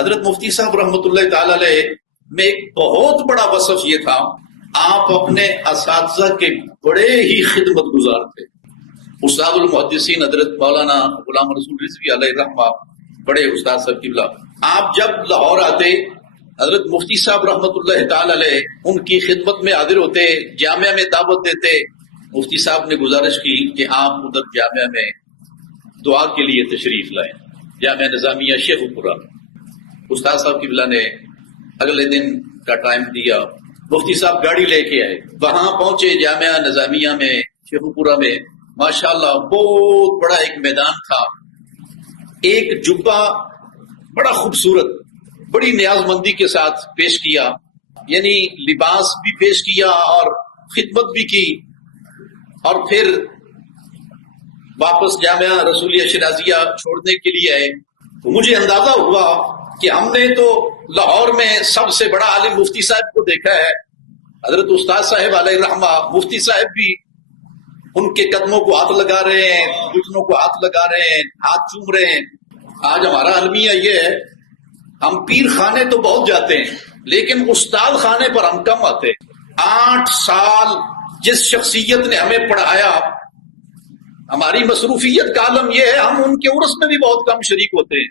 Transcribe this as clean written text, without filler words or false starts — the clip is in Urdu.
حضرت مفتی صاحب رحمۃ اللہ تعالی علیہ میں ایک بہت بڑا وصف یہ تھا، آپ اپنے اساتذہ کے بڑے ہی خدمت گزار تھے۔ استاد المحدثین حضرت مولانا غلام رسول رضوی علیہ رحمہ، بڑے استاد صاحب قبلہ، آپ جب لاہور آتے حضرت مفتی صاحب رحمۃ اللہ تعالی علیہ ان کی خدمت میں حاضر ہوتے، جامعہ میں دعوت دیتے۔ مفتی صاحب نے گزارش کی کہ آپ ادھر جامعہ میں دعا کے لیے تشریف لائیں، جامعہ نظامیہ شیخ پورہ۔ استاد صاحب قبلہ نے اگلے دن کا ٹائم دیا، مفتی صاحب گاڑی لے کے آئے، وہاں پہنچے جامعہ نظامیہ میں شیخ پورہ میں، ماشاءاللہ بہت بڑا ایک میدان تھا، ایک جبہ بڑا خوبصورت بڑی نیاز مندی کے ساتھ پیش کیا، یعنی لباس بھی پیش کیا اور خدمت بھی کی، اور پھر واپس جامعہ رسولیہ شرازیہ چھوڑنے کے لیے آئے۔ تو مجھے اندازہ ہوا کہ ہم نے تو لاہور میں سب سے بڑا عالم مفتی صاحب کو دیکھا ہے، حضرت استاد صاحب علیہ رحمہ، مفتی صاحب بھی ان کے قدموں کو ہاتھ لگا رہے ہیں، گھٹنوں کو ہاتھ لگا رہے ہیں، ہاتھ چوم رہے ہیں۔ آج ہمارا المیہ یہ ہے، ہم پیر خانے تو بہت جاتے ہیں لیکن استاد خانے پر ہم کم آتے ہیں۔ 8 سال جس شخصیت نے ہمیں پڑھایا، ہماری مصروفیت کا عالم یہ ہے ہم ان کے عرس میں بھی بہت کم شریک ہوتے ہیں۔